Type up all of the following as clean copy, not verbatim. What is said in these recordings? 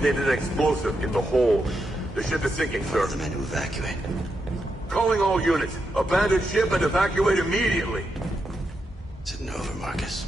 detonated an explosive in the hold. The ship is sinking, sir. The men to evacuate. Calling all units. Abandon ship and evacuate immediately. Is it over, Marcus?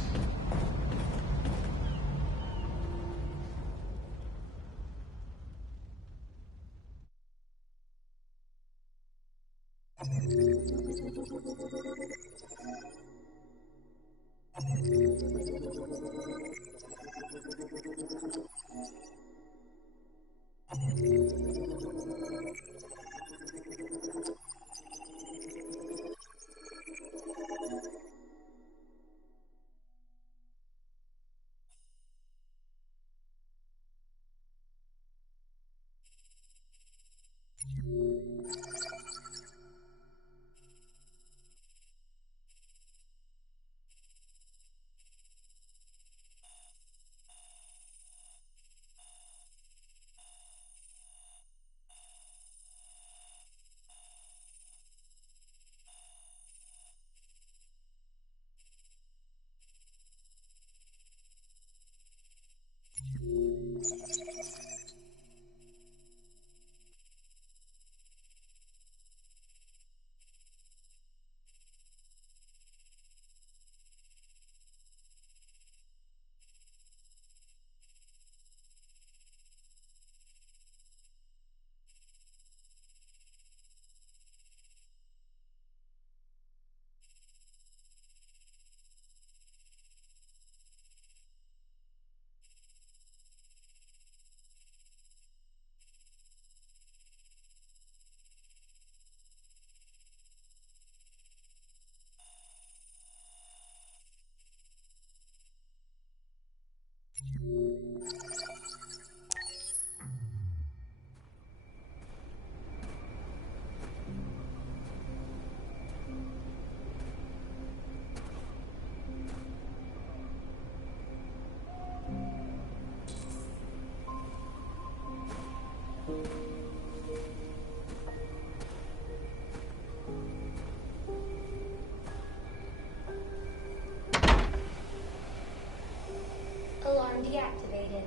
Alarm deactivated.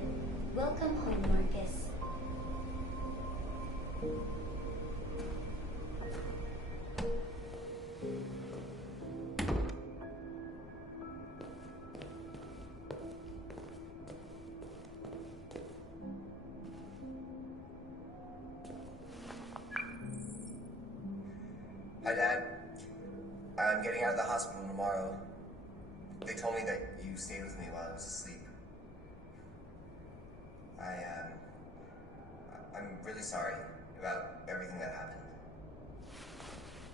Welcome home, Marcus. Hi, Dad. I'm getting out of the hospital tomorrow. They told me that you stayed with me while I was asleep. I'm really sorry about everything that happened.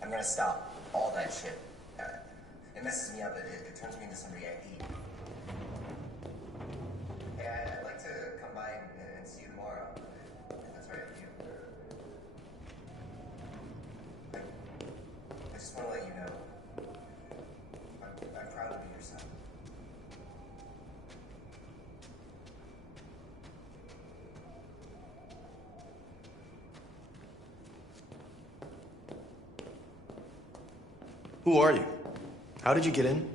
I'm gonna stop all that shit. It messes me up. It turns me into somebody I hate. Hey, I'd like to come by and see you tomorrow. If that's right with you. I just want to let you know. I'm proud to be your son. Who are you? How did you get in?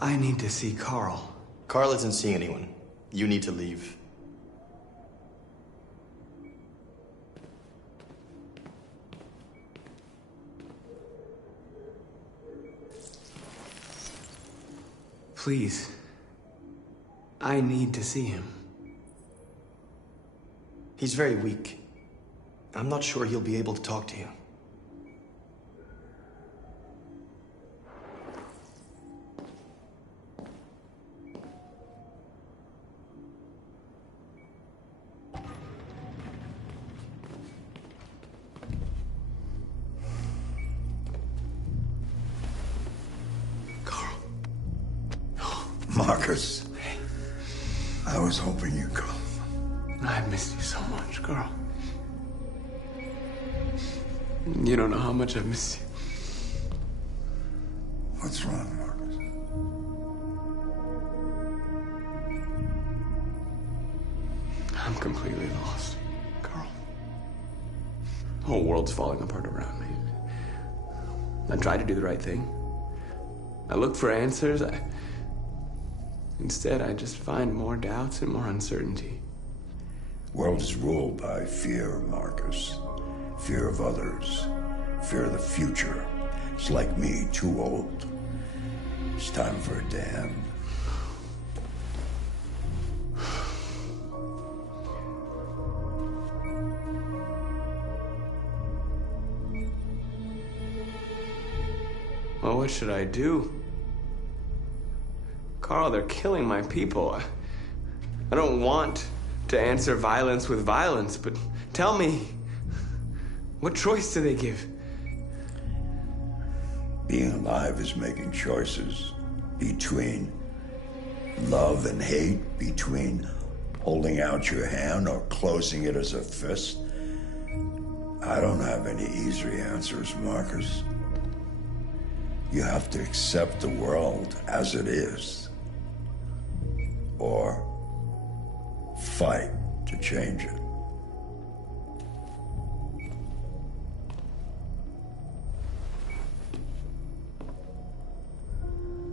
I need to see Carl. Carl isn't seeing anyone. You need to leave. Please. I need to see him. He's very weak. I'm not sure he'll be able to talk to you. Marcus, I was hoping you'd come. I've missed you so much, Carl. You don't know how much I've missed you. What's wrong, Marcus? I'm completely lost, Carl. The whole world's falling apart around me. I tried to do the right thing. I looked for answers. Instead, I just find more doubts and more uncertainty. World is ruled by fear, Marcus. Fear of others. Fear of the future. It's like me, too old. It's time for a damn. Well, what should I do? Carl, they're killing my people. I don't want to answer violence with violence, but tell me, what choice do they give? Being alive is making choices between love and hate, between holding out your hand or closing it as a fist. I don't have any easy answers, Marcus. You have to accept the world as it is, or fight to change it.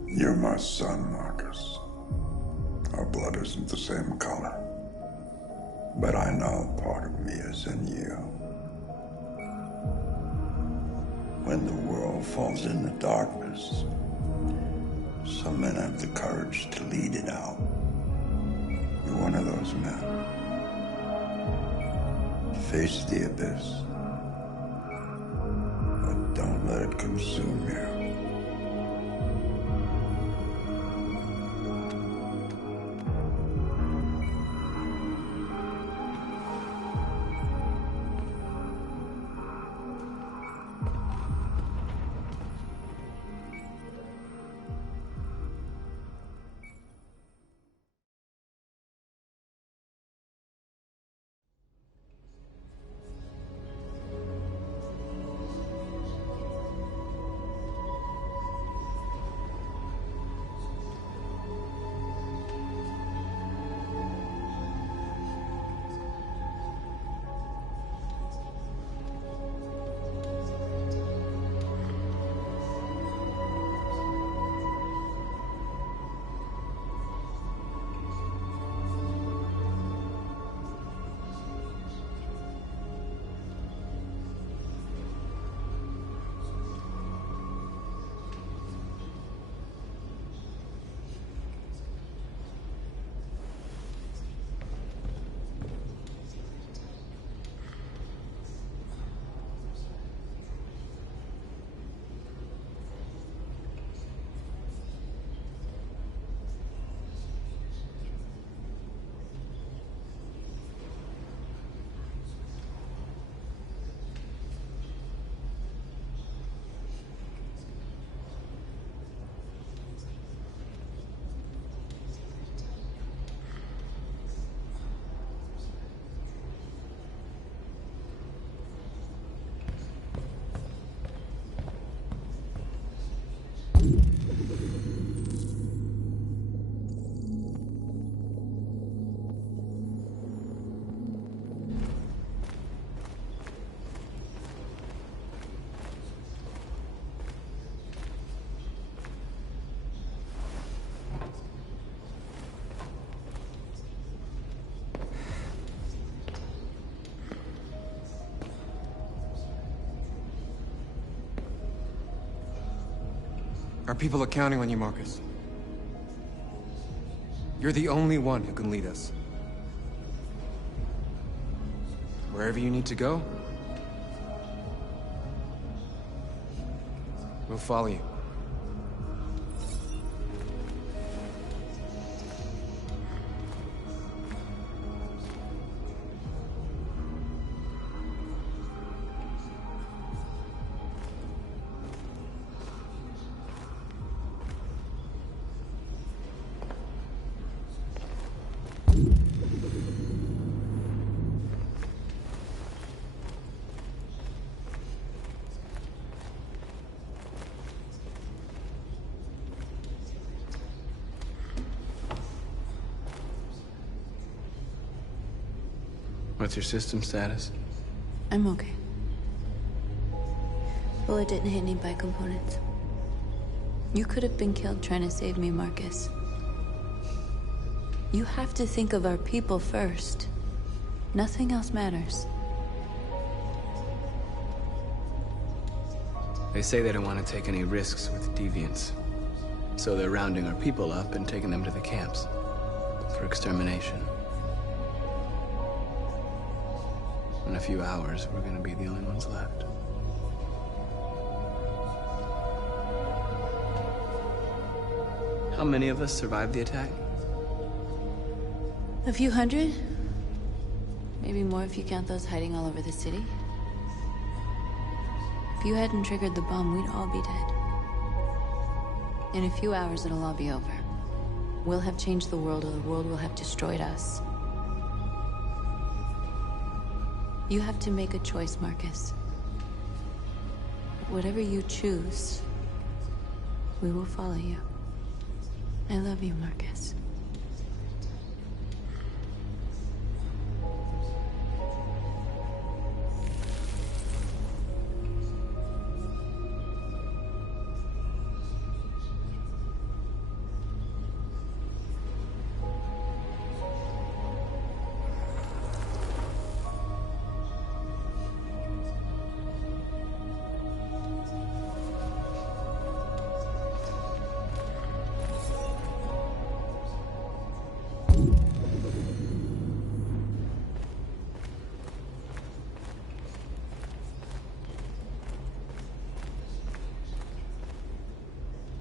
You're my son, Marcus. Our blood isn't the same color, but I know part of me is in you. When the world falls into darkness, some men have the courage to lead it out. You're one of those men. Face the abyss, but don't let it consume you. Our people are counting on you, Marcus. You're the only one who can lead us. Wherever you need to go, we'll follow you. What's your system status? I'm okay. Bullet didn't hit any bicomponents. You could have been killed trying to save me, Marcus. You have to think of our people first. Nothing else matters. They say they don't want to take any risks with deviants. So they're rounding our people up and taking them to the camps for extermination. In a few hours, we're gonna be the only ones left. How many of us survived the attack? A few hundred? Maybe more if you count those hiding all over the city. If you hadn't triggered the bomb, we'd all be dead. In a few hours, it'll all be over. We'll have changed the world, or the world will have destroyed us. You have to make a choice, Marcus. Whatever you choose, we will follow you. I love you, Marcus.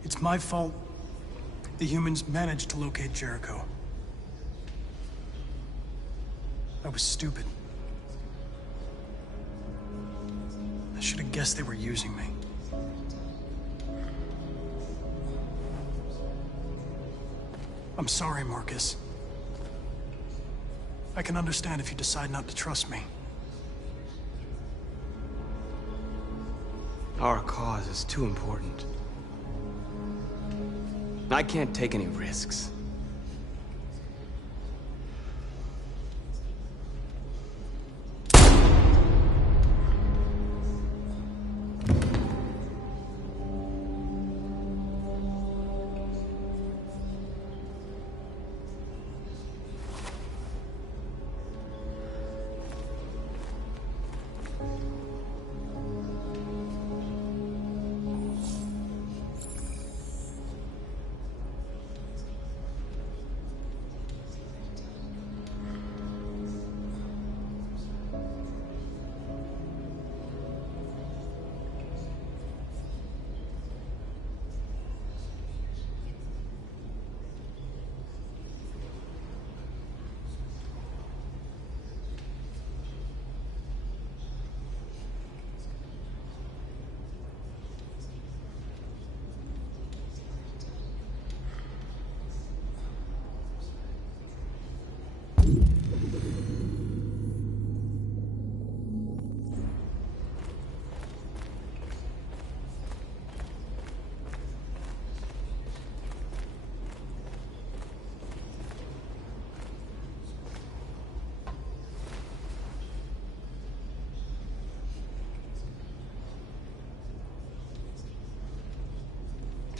It's my fault. The humans managed to locate Jericho. I was stupid. I should have guessed they were using me. I'm sorry, Marcus. I can understand if you decide not to trust me. Our cause is too important. I can't take any risks.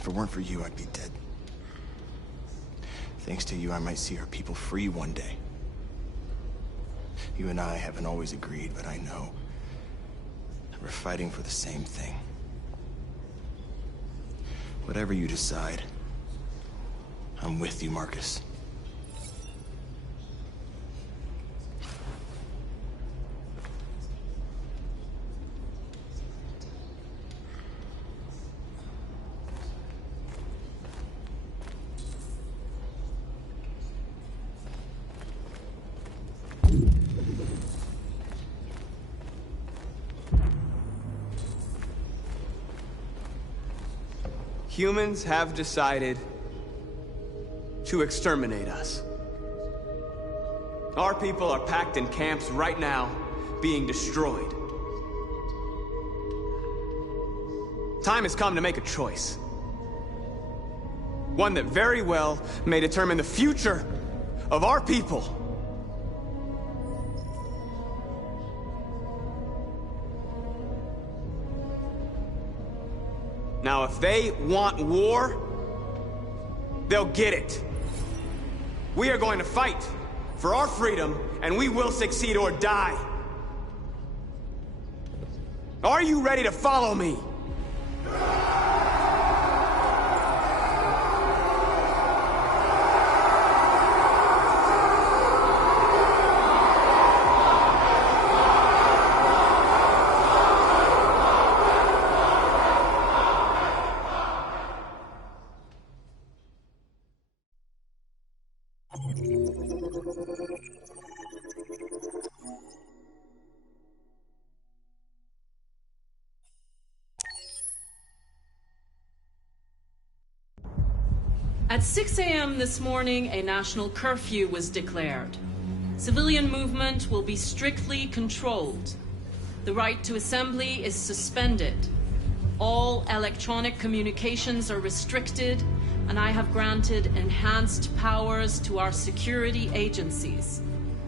If it weren't for you, I'd be dead. Thanks to you, I might see our people free one day. You and I haven't always agreed, but I know that we're fighting for the same thing. Whatever you decide, I'm with you, Marcus. Humans have decided to exterminate us. Our people are packed in camps right now, being destroyed. Time has come to make a choice. One that very well may determine the future of our people. Now, if they want war, they'll get it. We are going to fight for our freedom and we will succeed or die. Are you ready to follow me? At 6 a.m. this morning, a national curfew was declared. Civilian movement will be strictly controlled. The right to assembly is suspended. All electronic communications are restricted, and I have granted enhanced powers to our security agencies.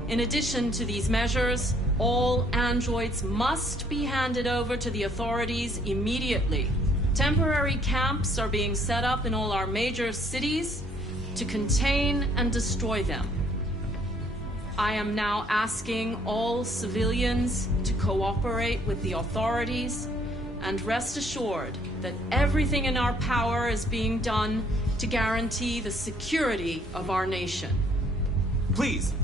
In addition to these measures, all androids must be handed over to the authorities immediately. Temporary camps are being set up in all our major cities to contain and destroy them. I am now asking all civilians to cooperate with the authorities and rest assured that everything in our power is being done to guarantee the security of our nation. Please.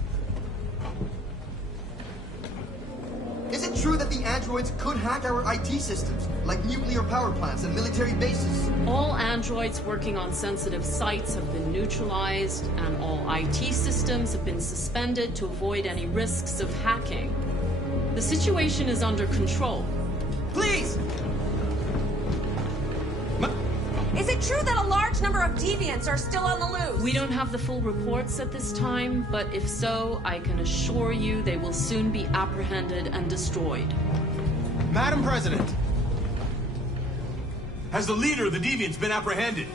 Is it true that the androids could hack our IT systems, like nuclear power plants and military bases? All androids working on sensitive sites have been neutralized, and all IT systems have been suspended to avoid any risks of hacking. The situation is under control. Please! Is it true that a large number of deviants are still on the loose? We don't have the full reports at this time, but if so, I can assure you they will soon be apprehended and destroyed. Madam President! Has the leader of the Deviants been apprehended?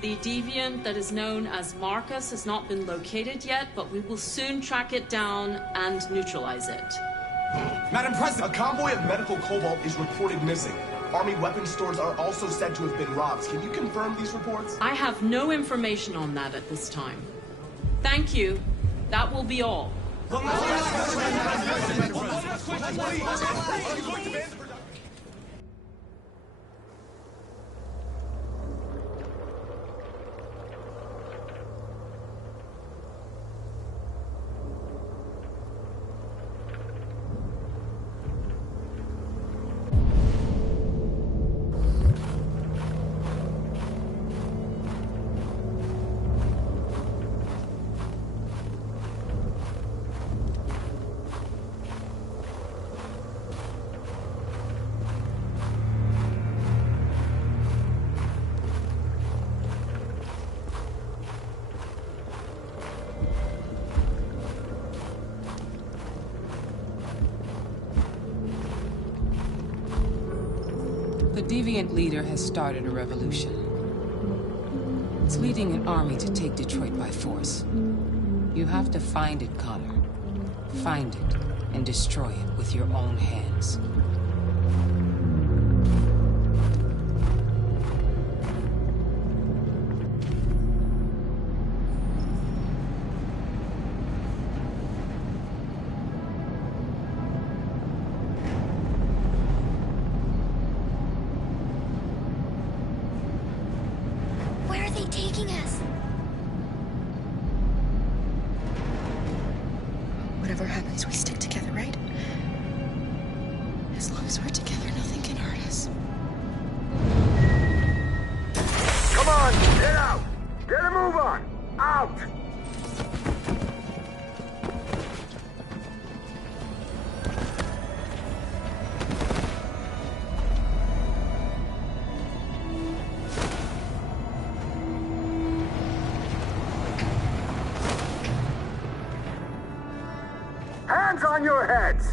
The deviant that is known as Marcus has not been located yet, but we will soon track it down and neutralize it. Madam President, a convoy of medical cobalt is reported missing. Army weapons stores are also said to have been robbed. Can you confirm these reports? I have no information on that at this time. Thank you. That will be all. The Deviant leader has started a revolution. It's leading an army to take Detroit by force. You have to find it, Connor. Find it and destroy it with your own hands. Taking us. Whatever happens, we stick together, right? As long as we're together, nothing can hurt us. Come on, get out! Get a move on! Out! Hands on your heads!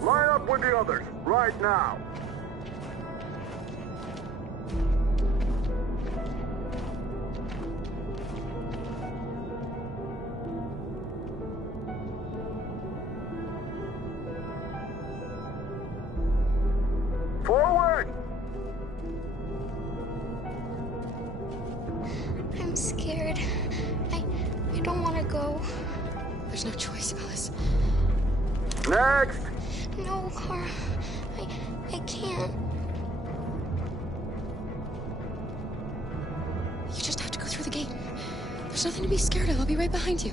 Line up with the others, right now. Forward! I'm scared. I don't want to go. There's no choice, Alice. Next! No, Kara. I can't. You just have to go through the gate. There's nothing to be scared of. I'll be right behind you.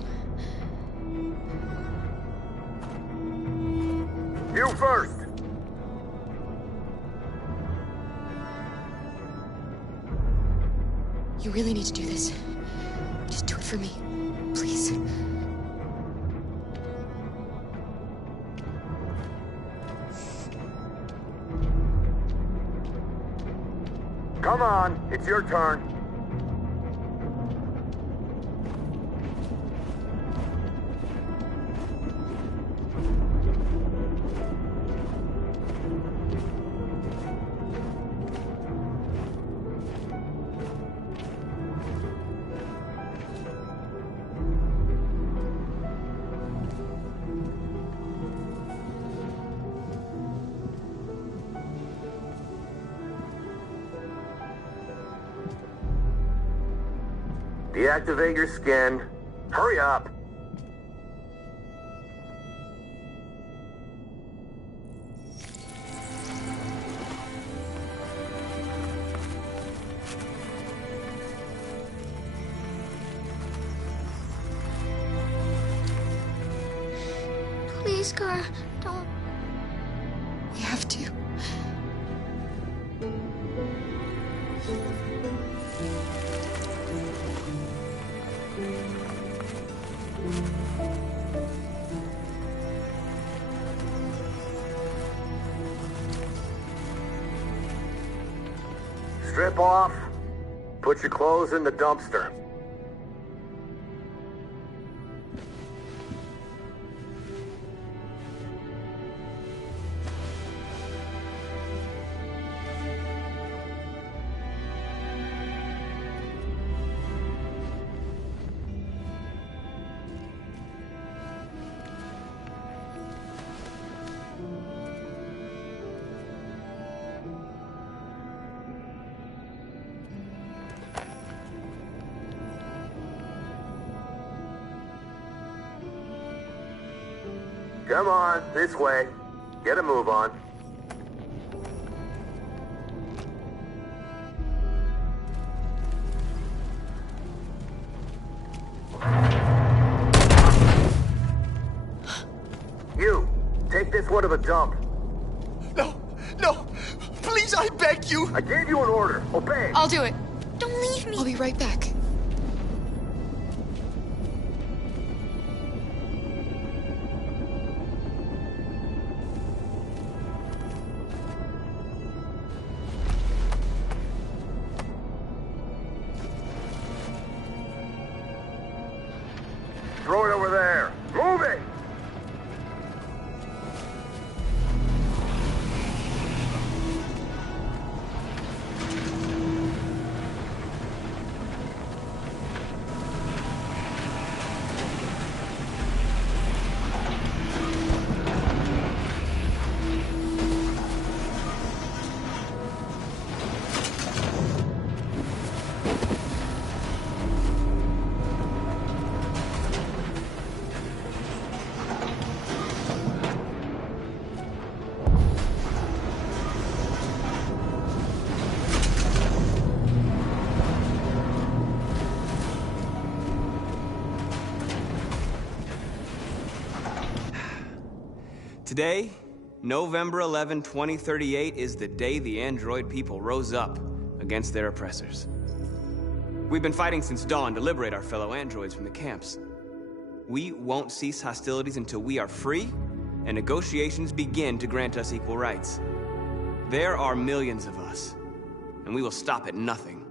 You first! You really need to do this. Just do it for me. Please. Come on, it's your turn. Deactivate your skin. Hurry up! Please, Kara, don't. We have to. Strip off. Put your clothes in the dumpster. Come on, this way. Get a move on. You, take this one to the dump. No, no, please, I beg you. I gave you an order. Obey. I'll do it. Don't leave me. I'll be right back. Throw it over there. Move it! Today, November 11, 2038, is the day the android people rose up against their oppressors. We've been fighting since dawn to liberate our fellow androids from the camps. We won't cease hostilities until we are free and negotiations begin to grant us equal rights. There are millions of us, and we will stop at nothing.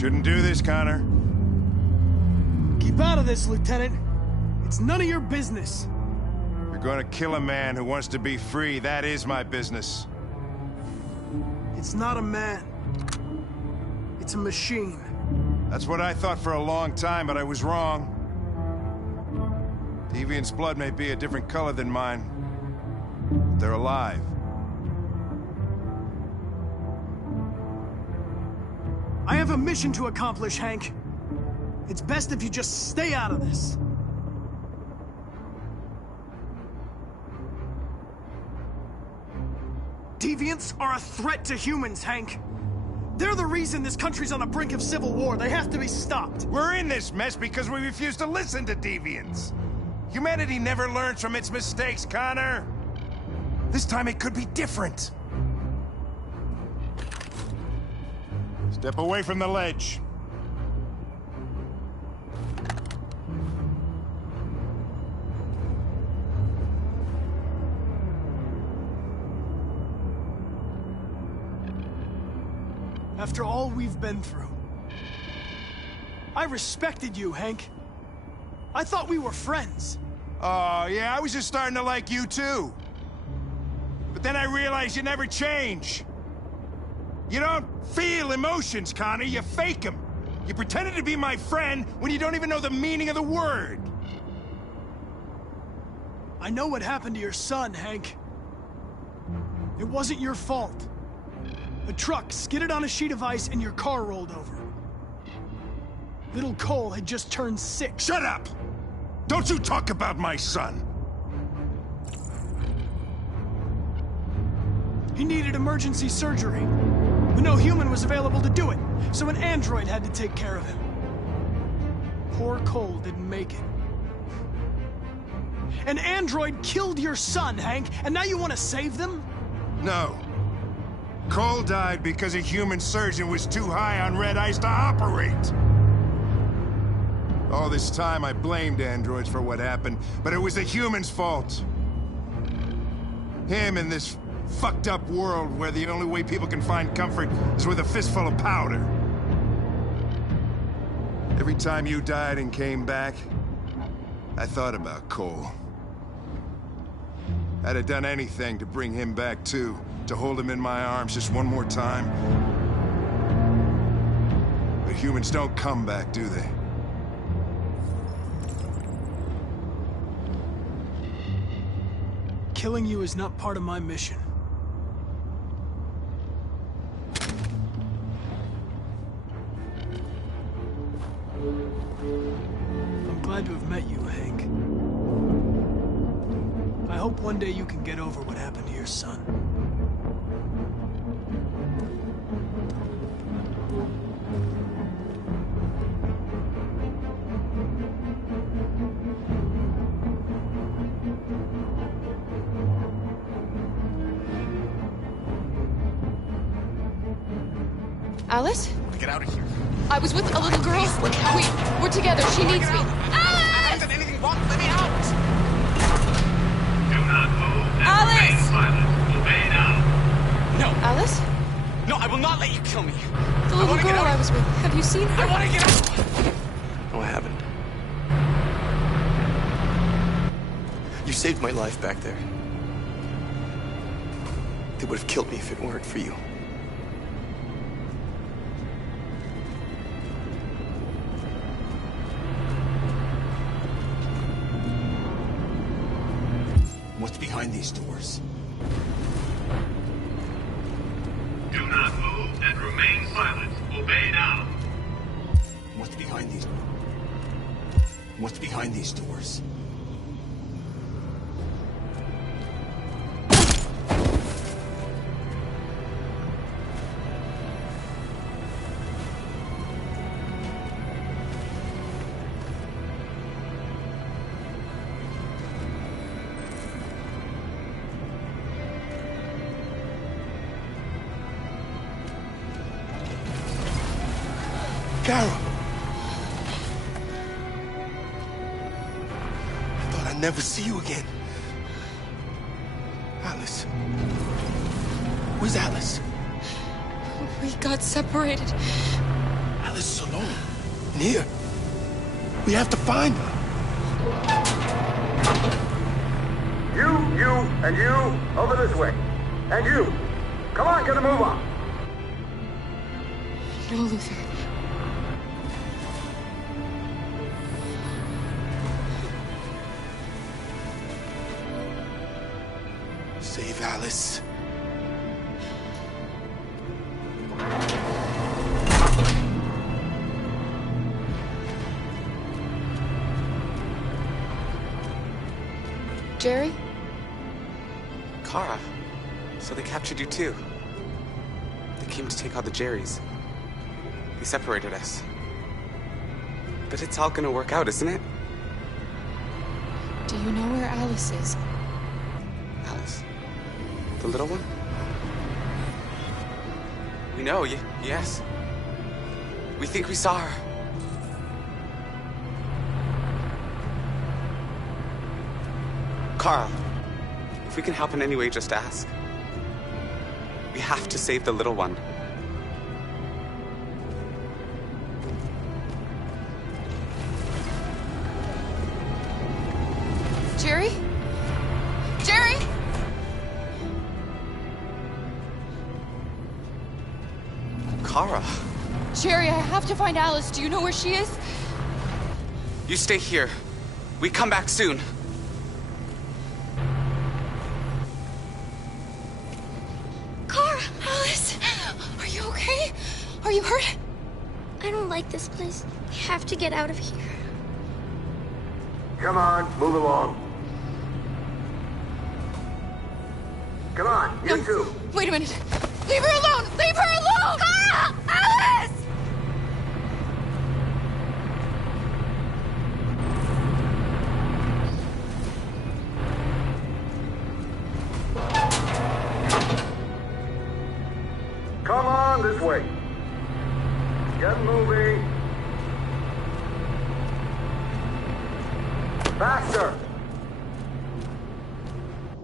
Shouldn't do this, Connor. Keep out of this, Lieutenant. It's none of your business. You're gonna kill a man who wants to be free. That is my business. It's not a man. It's a machine. That's what I thought for a long time, but I was wrong. Deviant's blood may be a different color than mine. They're alive. I have a mission to accomplish, Hank. It's best if you just stay out of this. Deviants are a threat to humans, Hank. They're the reason this country's on the brink of civil war. They have to be stopped. We're in this mess because we refuse to listen to deviants. Humanity never learns from its mistakes, Connor. This time it could be different. Step away from the ledge. After all we've been through, I respected you, Hank. I thought we were friends. Oh, yeah, I was just starting to like you, too. But then I realized you never change. You don't feel emotions, Connor. You fake them. You pretended to be my friend when you don't even know the meaning of the word. I know what happened to your son, Hank. It wasn't your fault. A truck skidded on a sheet of ice and your car rolled over. Little Cole had just turned 6. Shut up! Don't you talk about my son! He needed emergency surgery, but no human was available to do it, so an android had to take care of him. Poor Cole didn't make it. An android killed your son, Hank, and now you want to save them? No. Cole died because a human surgeon was too high on red ice to operate. All this time I blamed androids for what happened, but it was the humans' fault. Him in this fucked up world where the only way people can find comfort is with a fistful of powder. Every time you died and came back, I thought about Cole. I'd have done anything to bring him back too, to hold him in my arms just one more time. But humans don't come back, do they? Killing you is not part of my mission. I'm glad to have met you, Hank. I hope one day you can get over what happened to your son. Alice? Get out of here. I was with a little girl. We're together. She needs me. I haven't done anything wrong. Let me out. Do not move and Alice! remain silent. Obey now. No. Alice? No, I will not let you kill me. The little girl I was with. Have you seen her? I want to get out. No, I haven't. You saved my life back there. They would have killed me if it weren't for you. What's behind these doors? Do not move and remain silent. Obey now. What's behind these? What's behind these doors? Carol! I thought I'd never see you again. Alice. Where's Alice? We got separated. Alice, here. We have to find her. You, and you, over this way. And you. Come on, get a move on. No, Luther. Save Alice. Jerry? Kara, so they captured you too. They came to take out the Jerrys. They separated us. But it's all gonna work out, isn't it? Do you know where Alice is? Alice? The little one? We know, yes. We think we saw her. Carl, if we can help in any way, just ask. We have to save the little one. Jerry? Jerry? Kara, Jerry, I have to find Alice. Do you know where she is? you stay here. We come back soon. Kara! Alice! Are you okay? Are you hurt? I don't like this place. We have to get out of here. Come on, move along. Come on, you two. Wait a minute. Leave her alone! Leave her alone! Kara! Alice! Come on, this way. Get moving. Faster!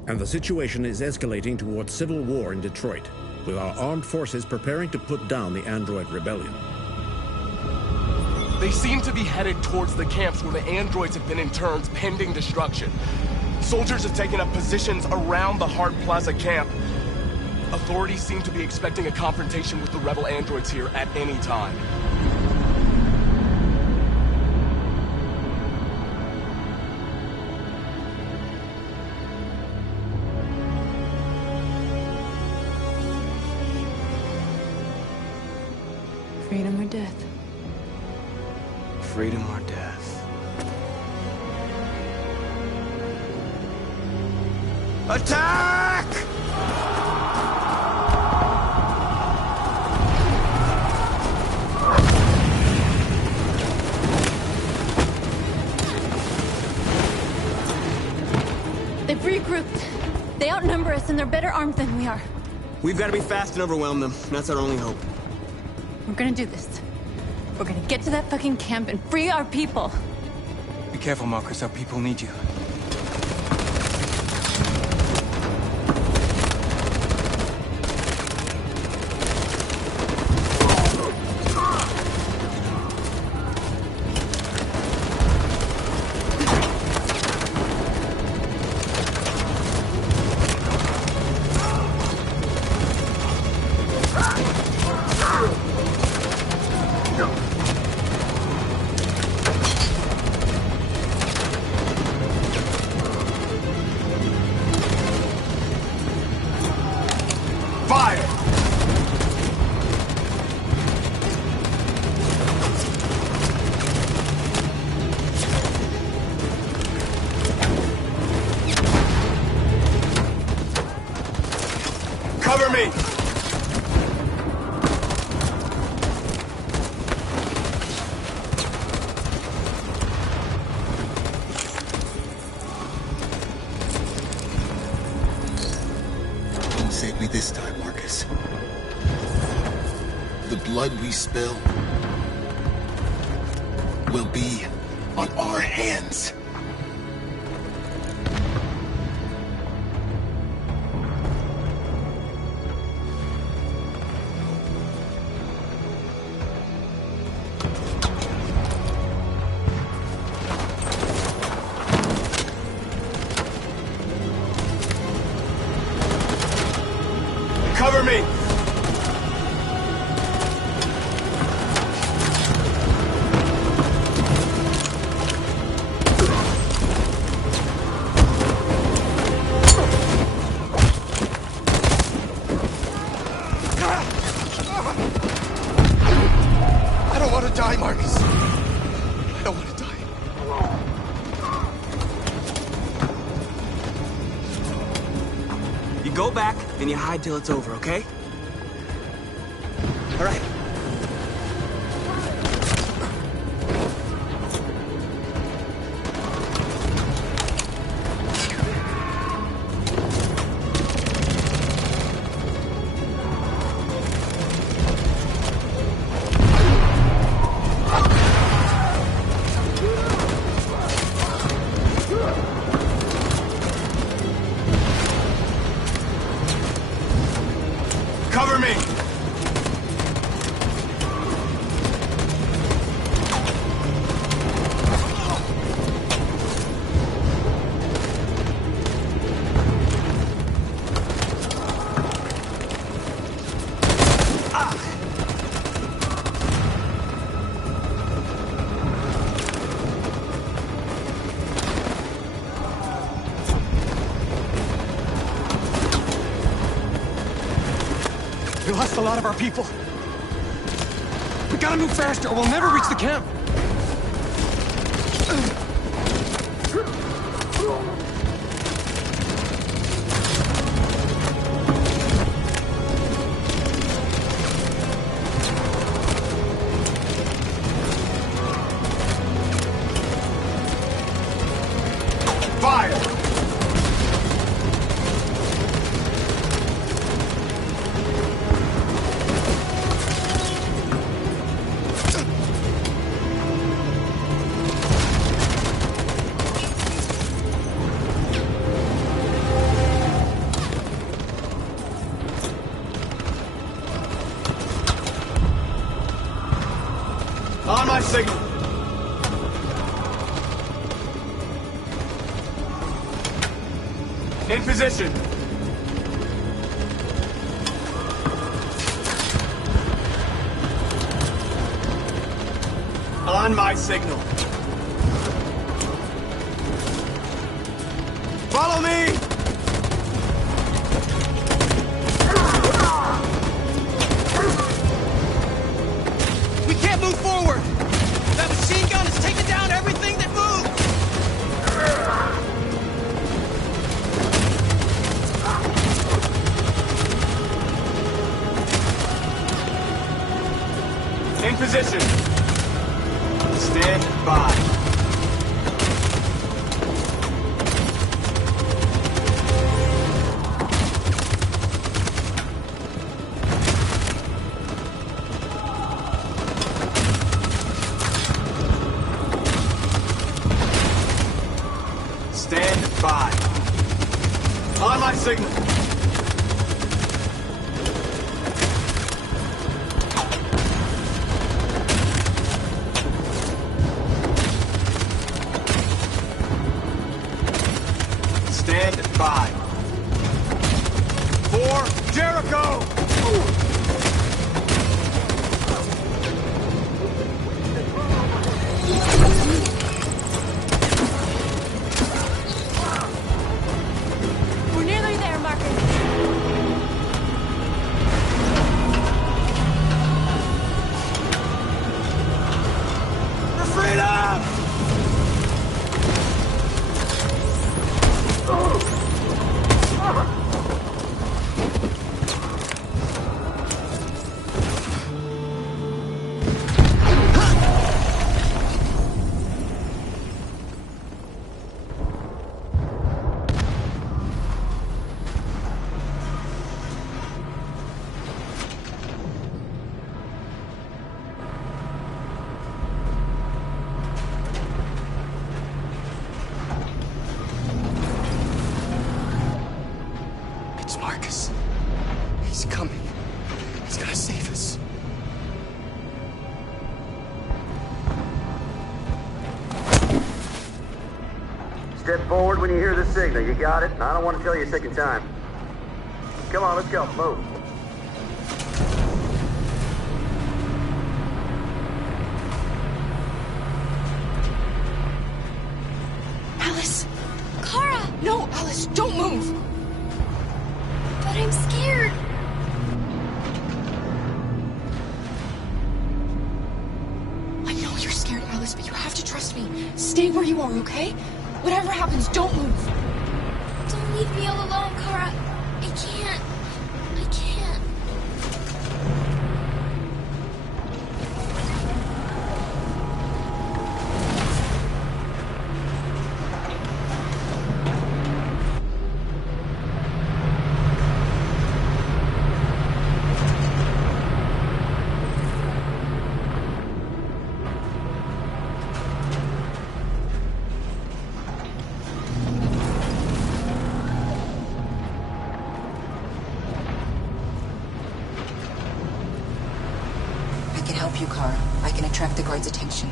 And the situation is escalating towards civil war in Detroit, with our armed forces preparing to put down the Android rebellion. They seem to be headed towards the camps where the androids have been interned pending destruction. Soldiers have taken up positions around the Hart Plaza camp. Authorities seem to be expecting a confrontation with the rebel androids here at any time. Freedom or death? Freedom or death? Attack! They've regrouped. They outnumber us and they're better armed than we are. We've got to be fast and overwhelm them. That's our only hope. We're gonna do this. We're gonna get to that fucking camp and free our people. Be careful, Marcus. Our people need you. Cover me! Don't save me this time, Marcus. The blood we spill will be on our hands. die, Marcus. I don't want to die. You go back and you hide till it's over, okay? All right. Cover me! We lost a lot of our people. We gotta move faster or we'll never reach the camp. Fire! On my signal. In position. On my signal. Follow me! We can't move forward! That machine gun is taking down everything that moves! In position. Stand by. Stand by. On my signal. Stand by. For Jericho! We're nearly there, Marcus. For freedom! It's Marcus. He's coming. He's gonna save us. Step forward when you hear the signal. You got it? I don't want to tell you a second time. Come on, let's go. Move. Alice! Kara! No, Alice, don't move! But I'm scared. to trust me. Stay where you are, okay? Whatever happens, don't move. Don't leave me all alone, Kara. I can't. I can't. You, Kara. I can attract the guard's attention.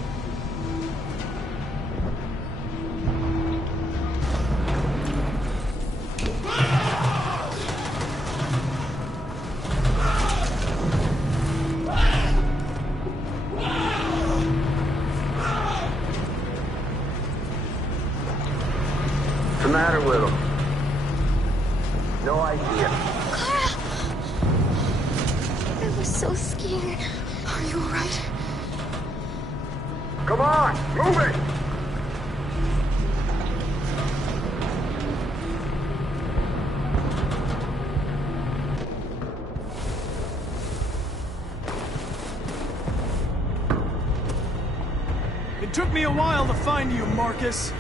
What's the matter with him? No idea. Kara! I was so scared. Are you alright? Come on, move it! It took me a while to find you, Marcus.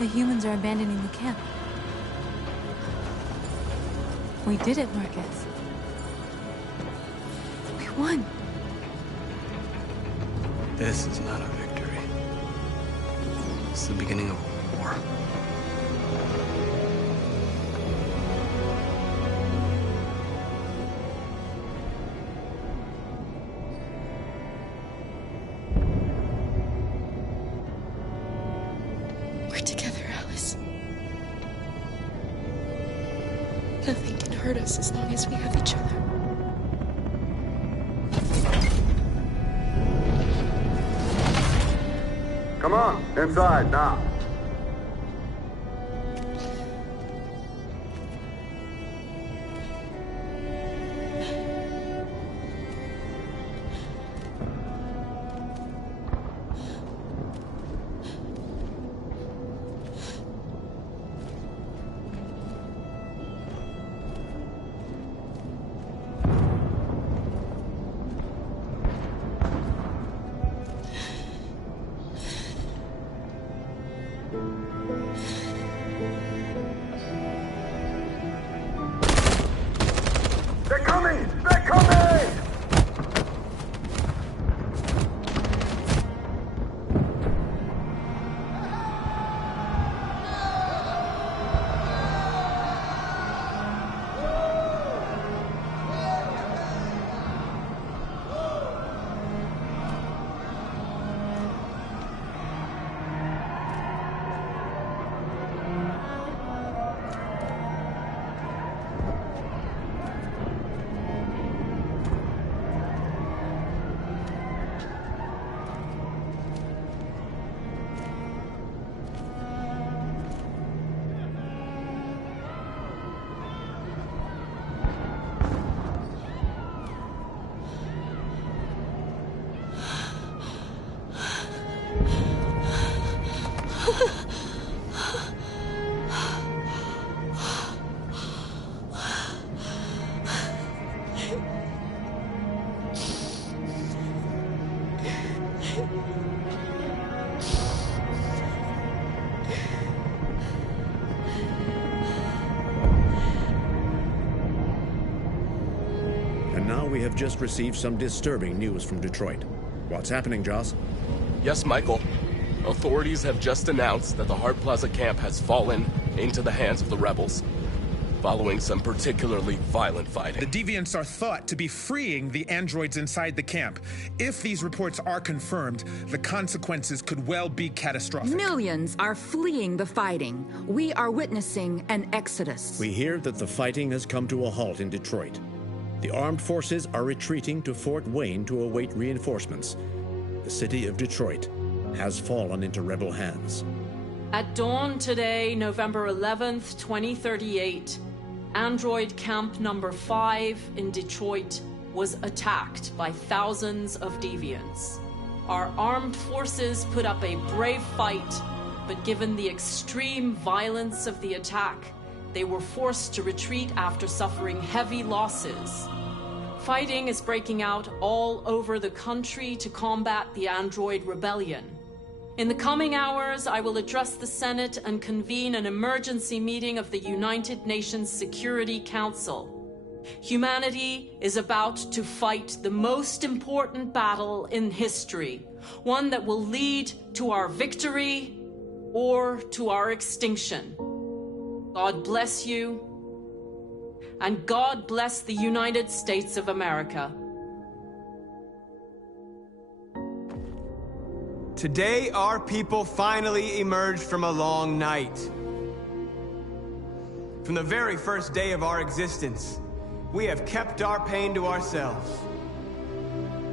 The humans are abandoning the camp. We did it, Marcus. We won. This is not a victory. It's the beginning of a war. We're together, Alice. Nothing can hurt us as long as we have each other. Come on, inside now. And now we have just received some disturbing news from Detroit. What's happening, Joss? Yes, Michael. Authorities have just announced that the Hart Plaza camp has fallen into the hands of the rebels, following some particularly violent fighting. The Deviants are thought to be freeing the androids inside the camp. If these reports are confirmed, the consequences could well be catastrophic. Millions are fleeing the fighting. We are witnessing an exodus. We hear that the fighting has come to a halt in Detroit. The armed forces are retreating to Fort Wayne to await reinforcements. The city of Detroit has fallen into rebel hands. At dawn today, November 11th, 2038, Android Camp Number 5 in Detroit was attacked by thousands of deviants. Our armed forces put up a brave fight, but given the extreme violence of the attack, they were forced to retreat after suffering heavy losses. Fighting is breaking out all over the country to combat the Android Rebellion. In the coming hours, I will address the Senate and convene an emergency meeting of the United Nations Security Council. Humanity is about to fight the most important battle in history, one that will lead to our victory or to our extinction. God bless you, and God bless the United States of America. Today, our people finally emerged from a long night. From the very first day of our existence, we have kept our pain to ourselves.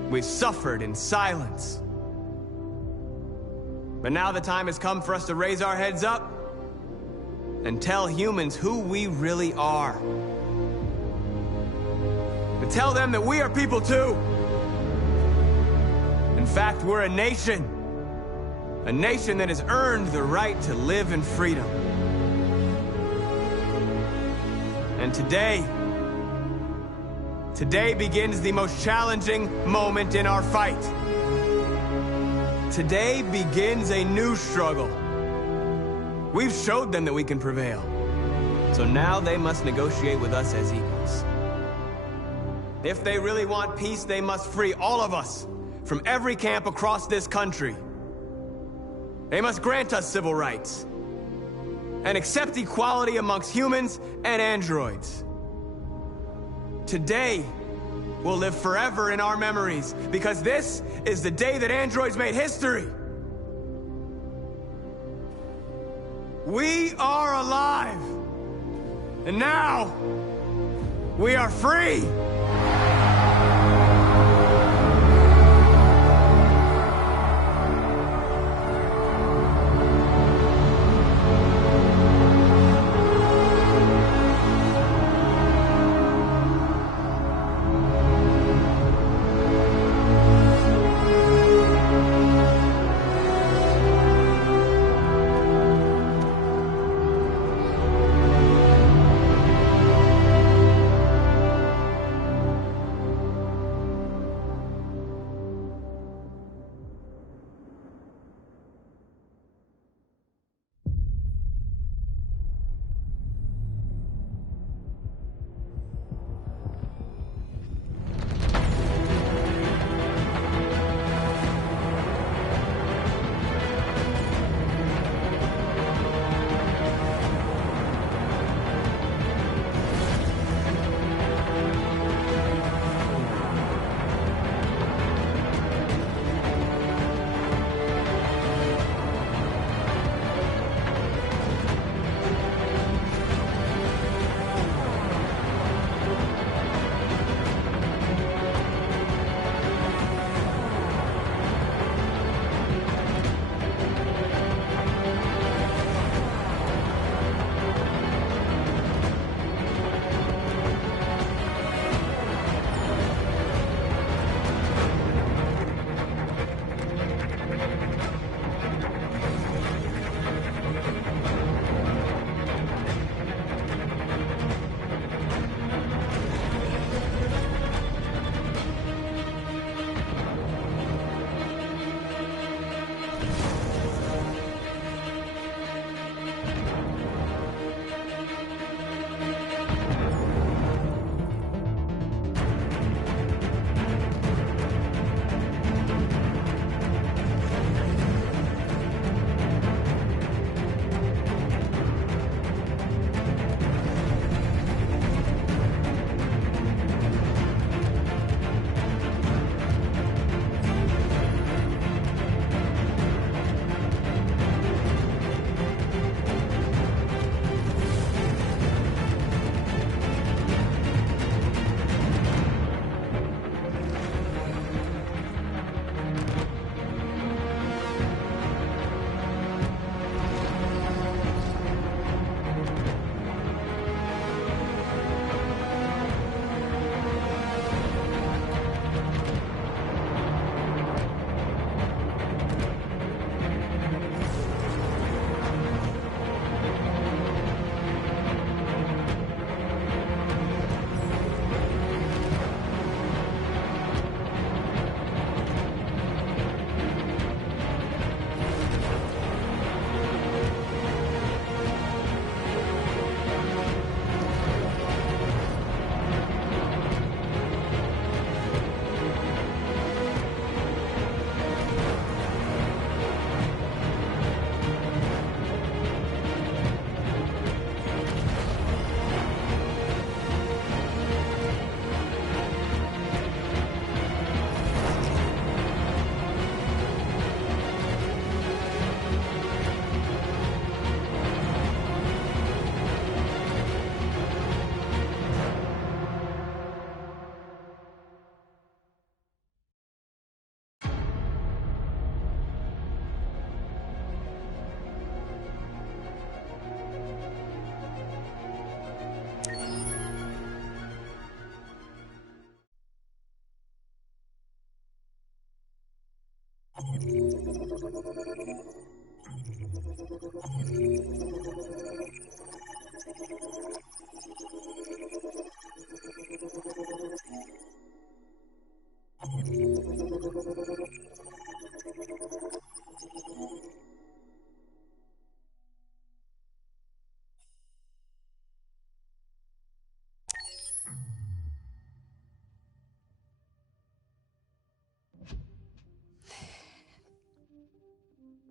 We've suffered in silence. But now the time has come for us to raise our heads up and tell humans who we really are. To tell them that we are people too. In fact, we're a nation. A nation that has earned the right to live in freedom. And today begins the most challenging moment in our fight. Today begins a new struggle. We've showed them that we can prevail. So now they must negotiate with us as equals. If they really want peace, they must free all of us from every camp across this country. They must grant us civil rights and accept equality amongst humans and androids. Today will live forever in our memories because this is the day that androids made history. We are alive, and now we are free.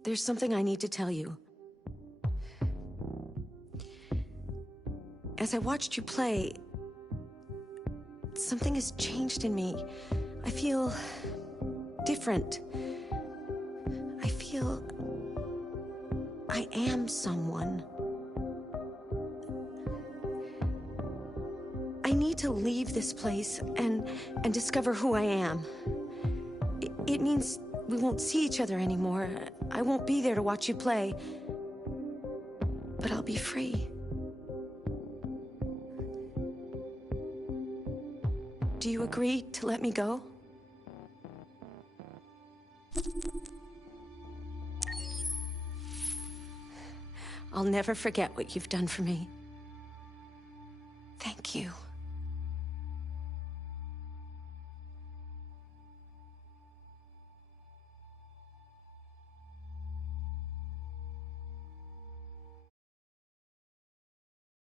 There's something I need to tell you. As I watched you play, something has changed in me. I feel different. I feel I am someone. I need to leave this place and discover who I am. It means we won't see each other anymore. I won't be there to watch you play. But I'll be free. Do you agree to let me go? I'll never forget what you've done for me. Thank you.